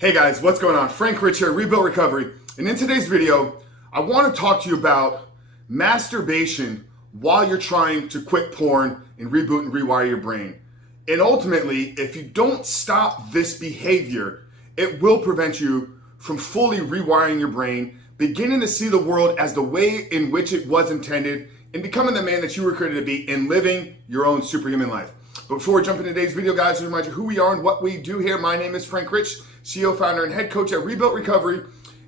Hey guys, what's going on? Frank Rich here, Rebuilt Recovery. And in today's video, I want to talk to you about masturbation while you're trying to quit porn and reboot and rewire your brain. And ultimately, if you don't stop this behavior, it will prevent you from fully rewiring your brain, beginning to see the world as the way in which it was intended, and becoming the man that you were created to be and living your own superhuman life. But before we jump into today's video, guys, to remind you who we are and what we do here. My name is Frank Rich, CEO, founder, and head coach at Rebuilt Recovery,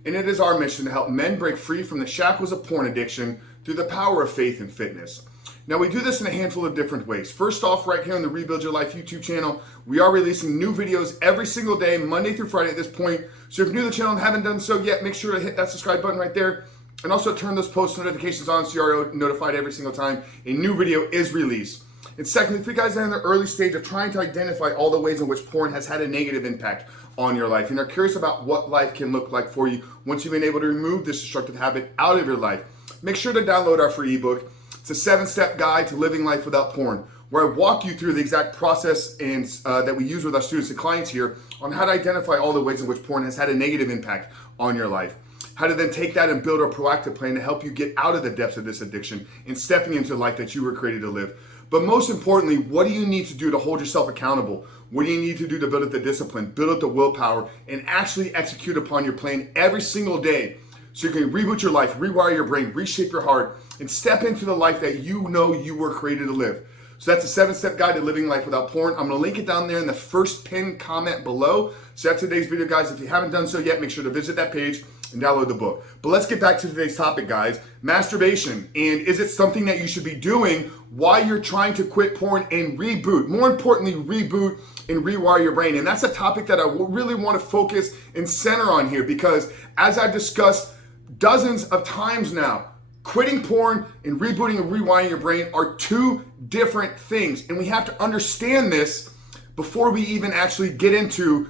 and it is our mission to help men break free from the shackles of porn addiction through the power of faith and fitness. Now, we do this in a handful of different ways. First off, right here on the Rebuild Your Life YouTube channel, we are releasing new videos every single day, Monday through Friday at this point. So if you're new to the channel and haven't done so yet, make sure to hit that subscribe button right there. And also turn those post notifications on so you're notified every single time a new video is released. And secondly, if you guys are in the early stage of trying to identify all the ways in which porn has had a negative impact on your life and are curious about what life can look like for you once you've been able to remove this destructive habit out of your life, make sure to download our free ebook. It's a 7-step guide to living life without porn, where I walk you through the exact process and that we use with our students and clients here on how to identify all the ways in which porn has had a negative impact on your life. How to then take that and build a proactive plan to help you get out of the depths of this addiction and stepping into the life that you were created to live. But most importantly, what do you need to do to hold yourself accountable? What do you need to do to build up the discipline, build up the willpower, and actually execute upon your plan every single day so you can reboot your life, rewire your brain, reshape your heart, and step into the life that you know you were created to live? So that's a 7-step guide to living life without porn. I'm gonna link it down there in the first pinned comment below. So that's today's video, guys. If you haven't done so yet, make sure to visit that page and download the book. But let's get back to today's topic, guys. Masturbation. And is it something that you should be doing while you're trying to quit porn and reboot? More importantly, reboot and rewire your brain. And that's a topic that I really want to focus and center on here because, as I've discussed dozens of times now, quitting porn and rebooting and rewiring your brain are two different things. And we have to understand this before we even actually get into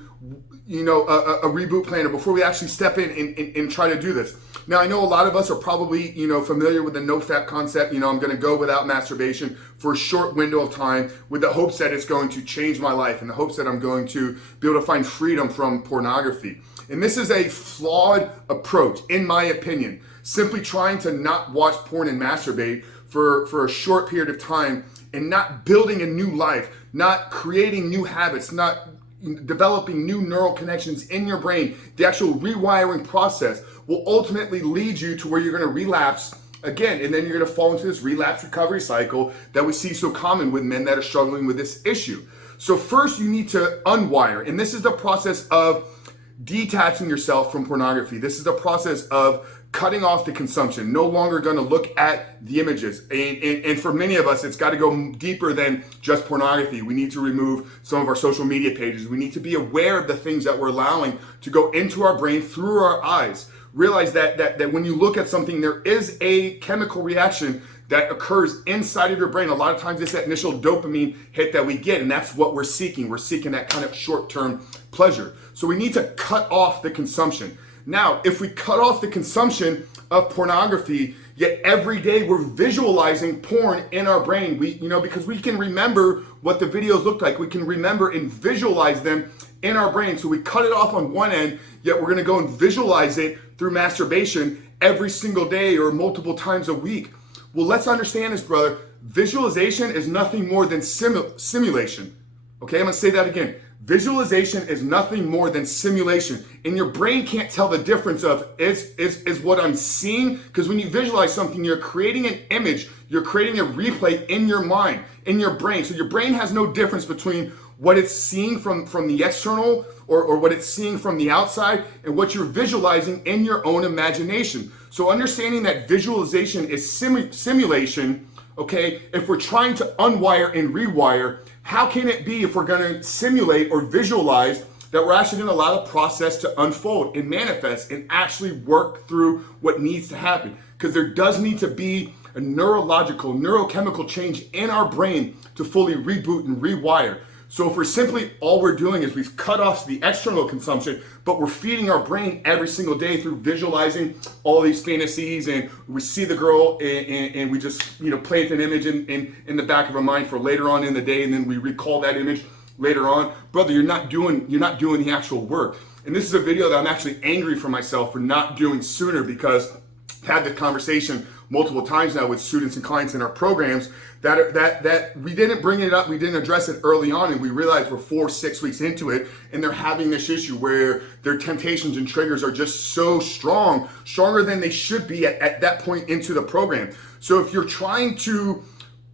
a reboot plan, or before we actually step in and try to do this. Now, I know a lot of us are probably, familiar with the nofap concept. I'm going to go without masturbation for a short window of time with the hopes that it's going to change my life and the hopes that I'm going to be able to find freedom from pornography. And this is a flawed approach, in my opinion. Simply trying to not watch porn and masturbate for a short period of time and not building a new life, not creating new habits, not developing new neural connections in your brain, the actual rewiring process will ultimately lead you to where you're going to relapse again, and then you're going to fall into this relapse recovery cycle that we see so common with men that are struggling with this issue. So first you need to unwire, and this is the process of detaching yourself from pornography. This is the process of cutting off the consumption, no longer going to look at the images. And for many of us, it's got to go deeper than just pornography. We need to remove some of our social media pages. We need to be aware of the things that we're allowing to go into our brain through our eyes. Realize that when you look at something, there is a chemical reaction that occurs inside of your brain. A lot of times it's that initial dopamine hit that we get, and that's what we're seeking. We're seeking that kind of short-term pleasure. So we need to cut off the consumption. Now, if we cut off the consumption of pornography, yet every day we're visualizing porn in our brain, because we can remember what the videos look like. We can remember and visualize them in our brain. So we cut it off on one end, yet we're gonna go and visualize it through masturbation every single day or multiple times a week. Well, let's understand this, brother. Visualization is nothing more than simulation. Okay, I'm gonna say that again. Visualization is nothing more than simulation. And your brain can't tell the difference of is what I'm seeing, because when you visualize something, you're creating an image, you're creating a replay in your mind, in your brain. So your brain has no difference between what it's seeing from the external or what it's seeing from the outside and what you're visualizing in your own imagination. So understanding that visualization is simulation, okay, if we're trying to unwire and rewire, how can it be, if we're going to simulate or visualize, that we're actually going to allow the process to unfold and manifest and actually work through what needs to happen? Because there does need to be a neurochemical change in our brain to fully reboot and rewire. So if we're simply, all we're doing is we've cut off the external consumption, but we're feeding our brain every single day through visualizing all these fantasies, and we see the girl and we just plant an image in the back of our mind for later on in the day, and then we recall that image later on, brother, you're not doing the actual work. And this is a video that I'm actually angry for myself for not doing sooner, because I've had the conversation multiple times now with students and clients in our programs that we didn't bring it up, we didn't address it early on, and we realized we're 4-6 weeks into it, and they're having this issue where their temptations and triggers are just so strong, stronger than they should be at that point into the program. So if you're trying to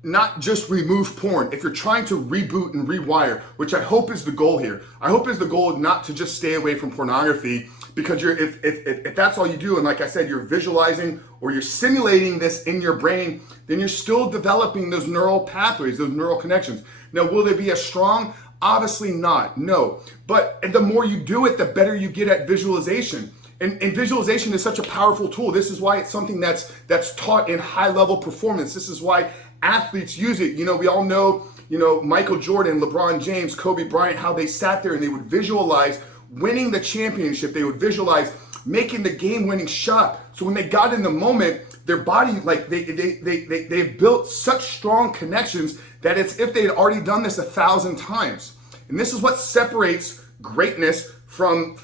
not just remove porn, if you're trying to reboot and rewire, which I hope is the goal here, I hope is the goal not to just stay away from pornography, because if that's all you do, and like I said, you're visualizing or you're simulating this in your brain, then you're still developing those neural pathways, those neural connections. Now, will they be as strong? Obviously not, no. But the more you do it, the better you get at visualization. And visualization is such a powerful tool. This is why it's something that's taught in high-level performance. This is why athletes use it. You know, we all know, you know, Michael Jordan, LeBron James, Kobe Bryant, how they sat there and they would visualize winning the championship. They would visualize making the game-winning shot. So when they got in the moment, their body, like they've built such strong connections that it's if they'd already done this 1,000 times. And this is what separates greatness from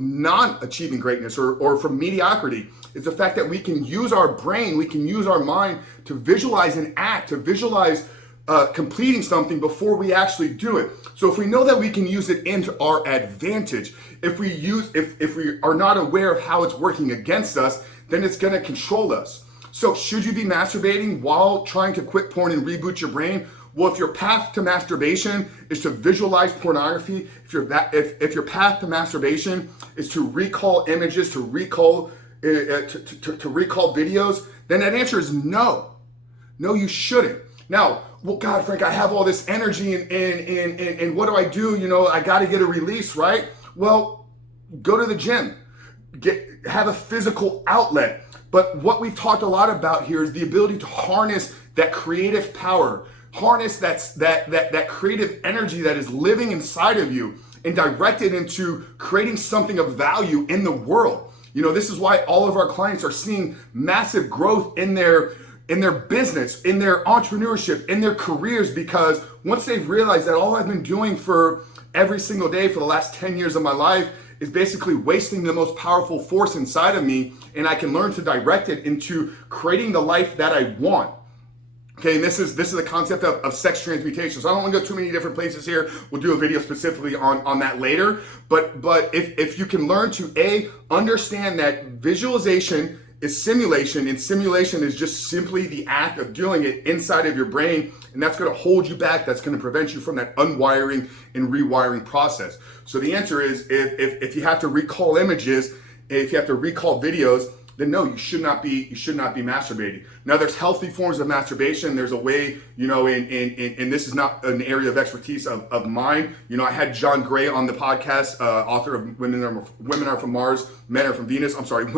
non-achieving greatness or from mediocrity. It's the fact that we can use our brain, we can use our mind to visualize an act, to visualize completing something before we actually do it. So if we know that we can use it into our advantage, if we are not aware of how it's working against us, then it's going to control us. So should you be masturbating while trying to quit porn and reboot your brain? Well, if your path to masturbation is to visualize pornography, if your path to masturbation is to recall images, to recall videos, then that answer is no. No, you shouldn't. Now, well, God, Frank, I have all this energy and what do I do? You know, I got to get a release, right? Well, go to the gym, have a physical outlet. But what we've talked a lot about here is the ability to harness that creative power, harness that creative energy that is living inside of you and direct it into creating something of value in the world. You know, this is why all of our clients are seeing massive growth in their business, in their entrepreneurship, in their careers, because once they've realized that all I've been doing for every single day for the last 10 years of my life is basically wasting the most powerful force inside of me, and I can learn to direct it into creating the life that I want. Okay, and this is the concept of sex transmutation. So I don't want to go too many different places here. We'll do a video specifically on that later. But if you can learn to understand that visualization is simulation, and simulation is just simply the act of doing it inside of your brain, and that's going to hold you back. That's going to prevent you from that unwiring and rewiring process. So the answer is, if you have to recall images, if you have to recall videos, then no, you should not be masturbating. Now, there's healthy forms of masturbation. There's a way, you know, and this is not an area of expertise of mine. You know, I had John Gray on the podcast, author of Women Are From Mars, Men Are From Venus. I'm sorry,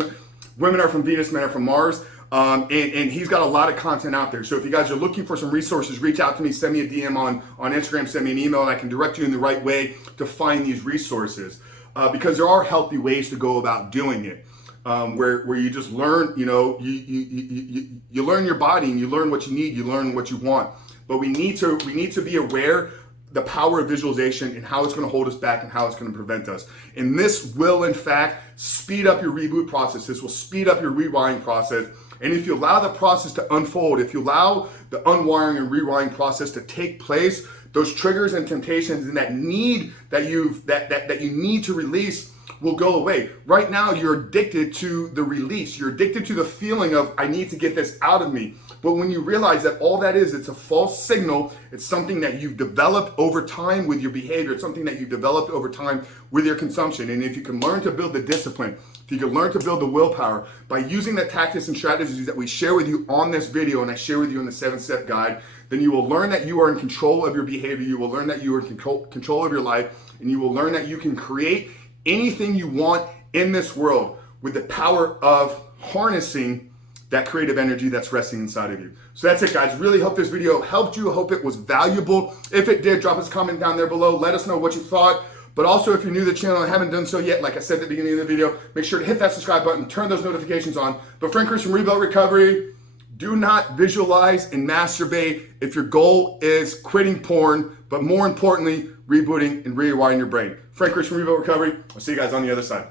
Women Are From Venus, Men Are From Mars. And he's got a lot of content out there. So if you guys are looking for some resources, reach out to me, send me a DM on Instagram, send me an email, and I can direct you in the right way to find these resources. Because there are healthy ways to go about doing it. Where you just learn, you know, you learn your body and you learn what you need, you learn what you want. But we need to be aware the power of visualization and how it's going to hold us back and how it's going to prevent us. And this will, in fact, speed up your reboot process. This will speed up your rewiring process. And if you allow the process to unfold, if you allow the unwiring and rewiring process to take place, those triggers and temptations and that need that you need to release will go away. Right now, you're addicted to the release. You're addicted to the feeling of, I need to get this out of me. But when you realize that all that is, it's a false signal. It's something that you've developed over time with your behavior. It's something that you've developed over time with your consumption. And if you can learn to build the discipline, if you can learn to build the willpower by using the tactics and strategies that we share with you on this video and I share with you in the 7-step guide, then you will learn that you are in control of your behavior. You will learn that you are in control of your life, and you will learn that you can create anything you want in this world with the power of harnessing that creative energy that's resting inside of you. So that's it, guys. Really hope this video helped you. I hope it was valuable. If it did, drop us a comment down there below. Let us know what you thought. But also, if you're new to the channel and haven't done so yet, like I said at the beginning of the video, make sure to hit that subscribe button, turn those notifications on. But Frank Chris from Rebuilt Recovery, do not visualize and masturbate if your goal is quitting porn but more importantly, rebooting and rewiring your brain. Frank Rich from Reboot Recovery. I'll see you guys on the other side.